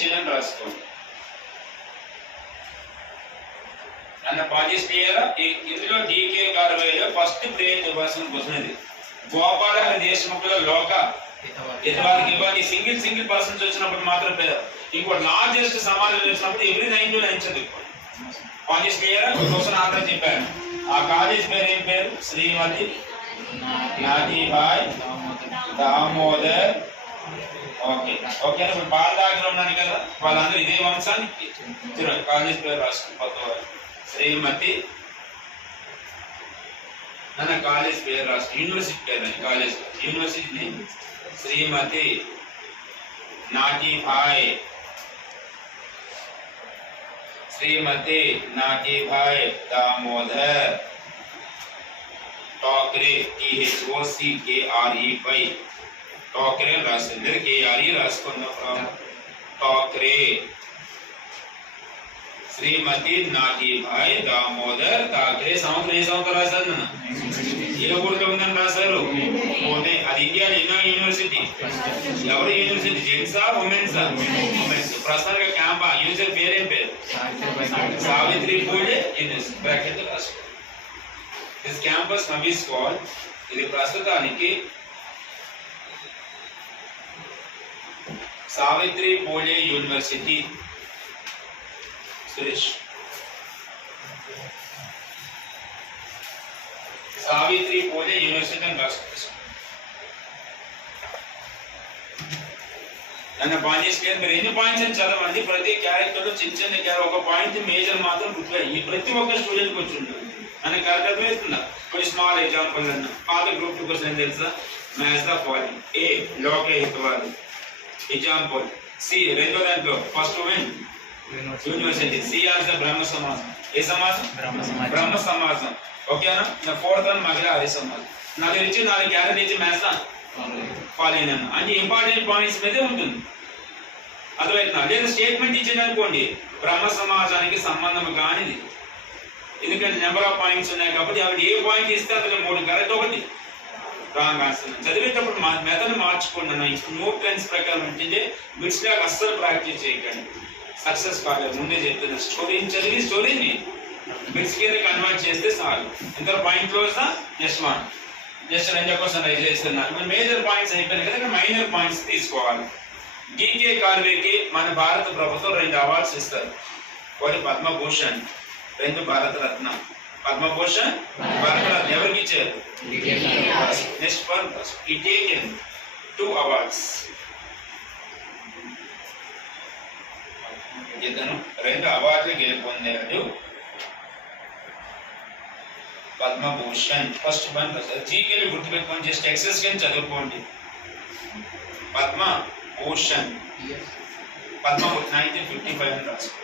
Position అని రాసుకోండి. అన్న పాజిస్ క్లియర్. ఇందులో డీకే కార్వేలో ఫస్ట్ ప్లేట్ ఇవ్వాల్సిన క్వశ్చన్ ఇది. గోపాల దేశముఖుల లోక ఇతవారికి ఇవ్వాలి. సింగిల్ పర్సన్స్ వచ్చినప్పుడు మాత్రం ఇంకోటి లార్జెస్ట్ సమాజం వచ్చినప్పుడు ఎవ్రీ 9 to 9 చదువుకోండి. College clear. క్వశ్చన్ ఆన్సర్ చెప్పాను. ఆ కాలేజ్ పేరు ఏం పేరు? శ్రీమతి నాథీభాయ్ దామోదర్. Okay okay. ఇప్పుడు బాల దగ్గర ఉన్నాను కదా, వాళ్ళందరూ ఇదే వంశానికి కాలేజ్ పేరు రాసుకుని శ్రీమతి నన్న కాలేజ్ పేరు రాసు. యూనివర్సిటీ పేరు అని కాలేజ్ యూనివర్సిటీ నేమ్ శ్రీమతి నాథీభాయ్ నాథీభాయ్ దామోదర్ ఠాక్రే THOCKRE ఠాక్రే రాసింది. KRE రాసుకున్నాం. ఠాక్రే శ్రీమతి నాథీభాయ్ దామోదర్ ఠాక్రే. సంవత్సరం ఏ సంవత్సరం రాశారు? ఏ ఊరిలో ఉందని రాశారు? పోతే అది ఇండియాలో ఎన్నో యూనివర్సిటీ? ఎవరు యూనివర్సిటీ? జెంట్సా ఉమెన్సా? ఉమెన్స్. ప్రస్తుతానికి క్యాంపా యూనివర్సిటీ పేరేం పేరు? సావిత్రి పూలే యూనివర్సిటీ. బ్రాకెట్ రాసుకో. This campus now is called. ఇది ప్రస్తుతానికి సావిత్రి పూలే యూనివర్సిటీ. సురేష్ సావిత్రి పూలే యూనివర్సిటీ అని రాసుకోవచ్చు. నన్ను పాయింట్స్ మీరు ఎన్ని పాయింట్స్ అని చదవండి. ప్రతి క్యారెక్టర్ లో చిన్న ఒక పాయింట్ మేజర్ మాత్రం గుర్తుపెట్టి ప్రతి ఒక్క స్టూడెంట్ వచ్చి ఉంటుంది. నన్ను కరెక్ట్ అర్థమవుతుందా? కొన్ని స్మాల్ ఎగ్జాంపుల్ అన్న పాత గ్రూప్ 2 క్వశ్చన్ తెలుసా? Match the following. A Lokahitawadi. Example C రెండో దాంట్లో first women university. C also Brahmo Samaj. ఏ సమాజం? బ్రహ్మ సమాజం. ఓకేనా? నా ఫోర్త్ వన్ మహిళ ఆర్య సమాజం. 4 ఇచ్చి 4 క్యారెక్టర్ ఇచ్చి మ్యాథ్స్ ఫాలో అయినా అంటే ఇంపార్టెంట్ పాయింట్స్ మీదే ఉంటుంది. అర్థమవుతుందా? లేదా స్టేట్మెంట్ ఇచ్చింది అనుకోండి బ్రహ్మ సమాజానికి సంబంధం కానిది. ఎందుకంటే నెంబర్ ఆఫ్ పాయింట్స్ ఉన్నాయి కాబట్టి అవి ఏ పాయింట్ ఇస్తే అందులో 3 కరెక్ట్, ఒకటి రాంగ్ ఆన్సర్. చదివేటప్పుడు మెథడ్ మార్చుకోండి. న్యూ ట్రెండ్స్ ప్రకారం అంటే బిట్స్ లాగా అస్సలు ప్రాక్టీస్ చేయకండి. సక్సెస్ కాలేదు. ముందే చెప్తున్నా. స్టోరీని చదివి స్టోరీని బిట్స్ కింద కన్వర్ట్ చేస్తే చాలు. ఇంత point close. Next one just రెండో క్వశ్చన్ రైజ్ చేస్తున్నాను. మేజర్ పాయింట్స్ అయిపోయినాయి కదా, మైనర్ పాయింట్స్ తీసుకోవాలి. డీకే కార్వేకి మన భారత ప్రభుత్వం 2 అవార్డ్స్ ఇస్తారు. ఒకటి పద్మభూషణ్, 2 భారతరత్న. పద్మభూషణ్ భారతరత్న ఎవరికి ఇచ్చారు? Next one he taken 2 awards. ఇతను 2 అవార్డులు గెలుపొందాడు. పద్మభూషణ్. ఫస్ట్ వన్ జీకేలు గుర్తుపెట్టుకొని జస్ట్ ఎక్సెస్ కింద చదువుకోండి. పద్మభూషణ్ 1955 అని రాసుకోండి.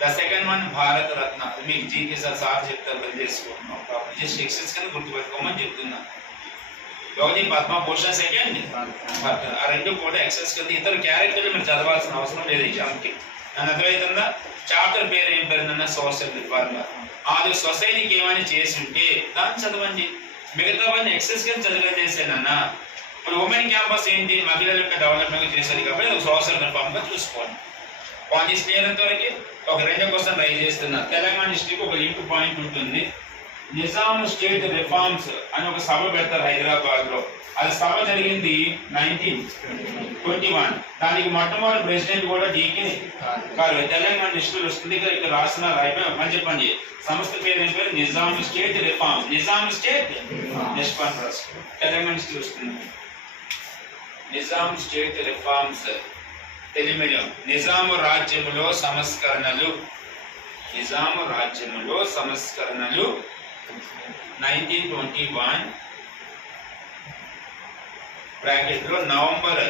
The second one Bharat Ratna. మీకు జీకే సార్ చెప్తారు, బయలు చేసుకుంటున్నాం. జస్ట్ ఎక్సెస్ కింద గుర్తుపెట్టుకోమని చెప్తున్నా. ఒకటి పద్మభూషణ్, సెకండ్ భారత. ఆ 2 కూడా ఎక్సెస్ కింద. ఇతర క్యారెక్టర్లు మీరు చదవాల్సిన అవసరం లేదు ఎగ్జామ్కి. నన్ను అర్థమవుతుందా? చాప్టర్ పేరు ఏం పేరుందన్న సోషల్ రిఫార్మర్. అది సొసైటీకి ఏమైనా చేసి ఉంటే దాన్ని చదవండి. మిగతావన్నీ ఎక్సెస్ కింద చదివేసేనన్నా. ఇప్పుడు ఉమెన్ క్యాంపస్ ఏంటి? మహిళల యొక్క డెవలప్మెంట్ చేసేది కాబట్టి అది సోషల్ రిఫార్మ్గా చూసుకోండి. పాయింట్స్ క్లియర్ వరకు ఒక 2 క్వశ్చన్ రైజ్ చేస్తున్నా. తెలంగాణ హిస్టరీకి ఒక లింక్ పాయింట్ ఉంటుంది. నిజాం స్టేట్ రిఫార్మ్స్ అని ఒక సభ పెడతారు హైదరాబాద్ లో. అది సభ జరిగింది 1921. దానికి మొట్టమొదటి ప్రెసిడెంట్ కూడా డీకే కార్వే. తెలంగాణ హిస్టరీ వస్తుంది ఇక్కడ రాసిన అని చెప్పండి. సంస్థ పేరు ఏం పేరు? Nizam state reforms. Nizam state next conference Telangana history వస్తుంది. Nizam state reforms Telugu medium. నిజాము రాజ్యములో సంస్కరణలు. నిజాము రాజ్యములో సంస్కరణలు 1921 బ్రాకెట్ లో నవంబర్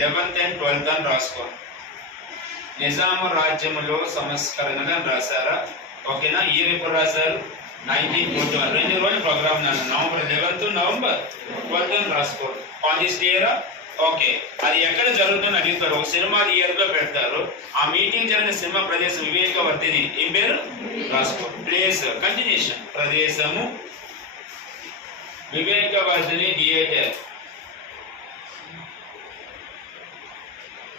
11th and 12th అని రాసుకోండి. నిజాము రాజ్యములో సంస్కరణలు అని రాశారా? ఓకేనా? ఈ ఎప్పుడు రాశారు? 1921. 2 రోజుల programme November 11th November 12th అని రాసుకోండి. కాలేజ్ క్లియరా? ఓకే. అది ఎక్కడ జరుగుతుందని అడుగుతారు. ఒక సినిమా థియేటర్ లో పెడతారు. ఆ మీటింగ్ జరిగిన సినిమా ప్రదేశం వివేకవర్ధిని. ఏం పేరు? రాసుకో. Place continuation. ప్రదేశము వివేకవర్ధిని థియేటర్.